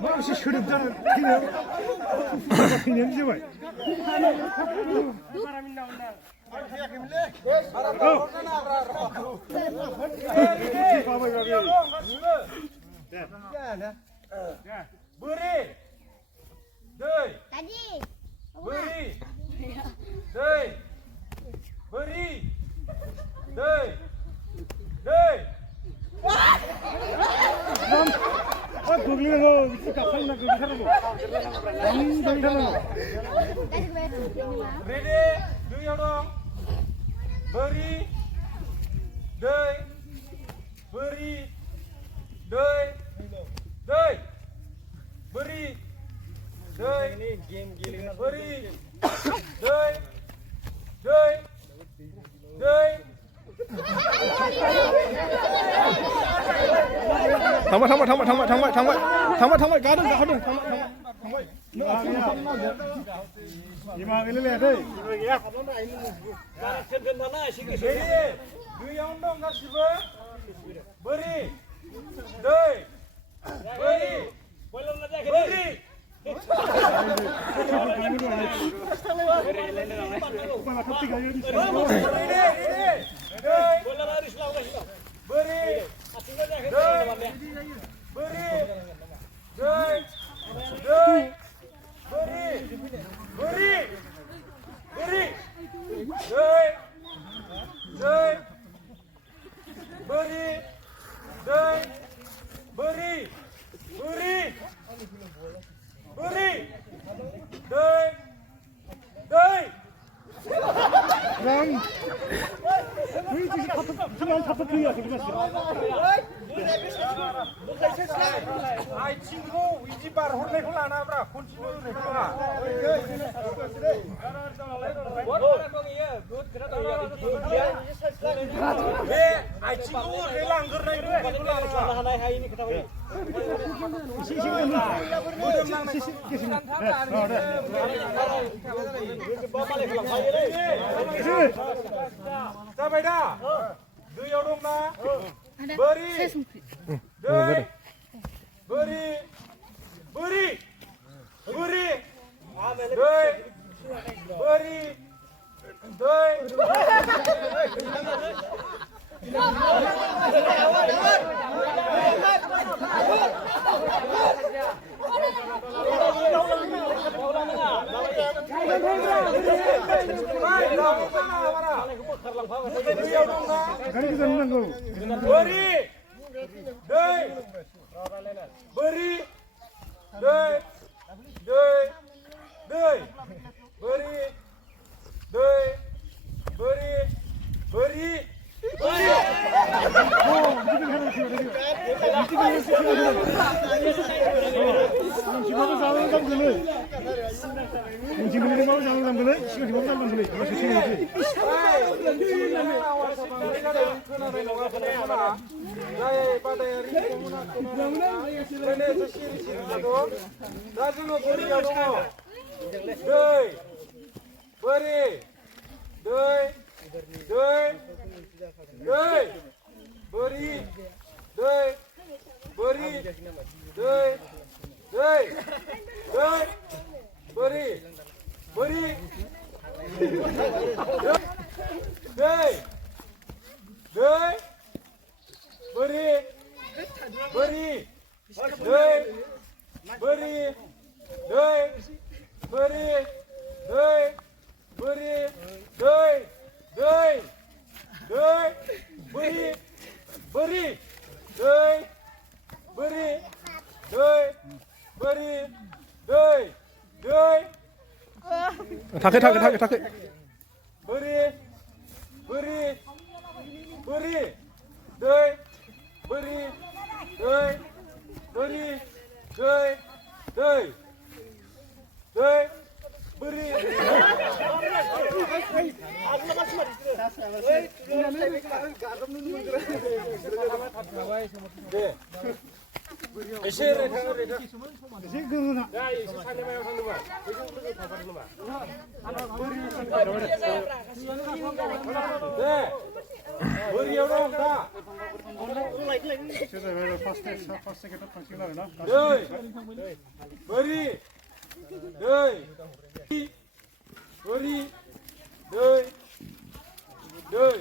마음씨 시끄럽잖아. 그냥 지금. 사람이 나온다. Beri. Dei. Tadi. Beri. Dei. Beri. Dei. Dei. 거기는 뭐 위치가 상나 거기 사는 거. Tadi gue Ready? Do you know? Beri. Dei. Beri. Dei. Dei. Beri. Dei. Ini game gilingan. Beri. Dei. Dei. Dei. 당마 가든 이마 일레 돼. 이거야. Ready? Do you know ngasiba? Beri. Dei. Beri. Beri. 오빠가 갑자기 알려주시. Ready? Dei. Beri. Dei. Beri. Dei. Dei. Beri. Beri. Beri. Dei. Dei. Beri. Dei. Beri. Beri. Beri. Dei. Dei. 그럼 우리 집이 카톡이야 저기 봤어. Ai 친구 위지 bar hor내고 나나브라 콘치노 내가. Ai 친구 relang Sampai dah. Duyung dong na. Beri. Dei. Beri. Beri. Beri. Dei. Beri. Dei. 가리고 잡는 거. Beri. Dei. Beri. Dei. Dei. Dei. Beri. Dei. Beri. Beri. 집에서 사는 사람들은 집에서 사는 사람들은 시간 집에서 사는 사람들은 이거 시켜야지. 타게. Beri. Beri. Beri. Dei. Beri. Dei. Beri. Dei. Dei. Dei. Beri. एसे रेखा रेखा एसे गोरोना दा एसे साननो मायाव थांदोंबा बेजों लोगो थाफादों नामा दे बोरियाव दं दा फार्स्ट सेकेन्डआव थांसिगोन आरो ना दै बोरि दै बोरि दै दै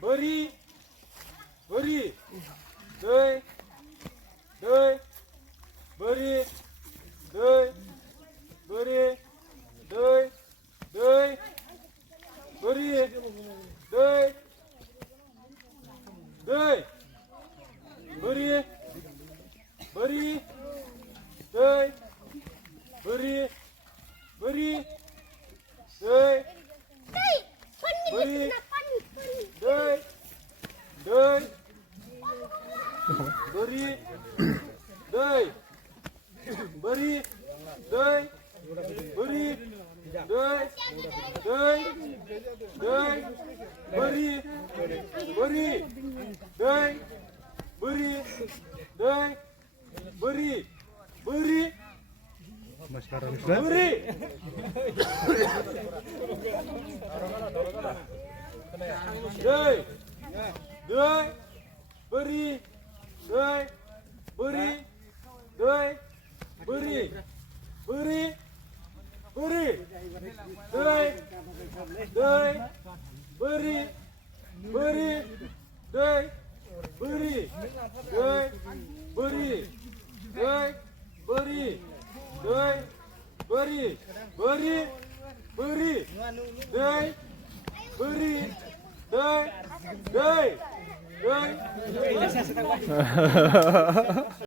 बोरि बोरि दै दै बोरि दै बोरि दै दै बोरि दै दै बोरि बोरि दै बोरि बोरि दै बोरि दै दै बोरि दै बोरि दै बोरि दै दै दै बोरि बोरि दै बोरि दै बोरि बोरि बोरि दै दै बोरि दै बोरि दै बोरि बोरि बोरि दै दै बोरि बोरि दै बोरि दै बोरि दै बोरि दै बोरि बोरि बोरि दै बोरि दै दै दै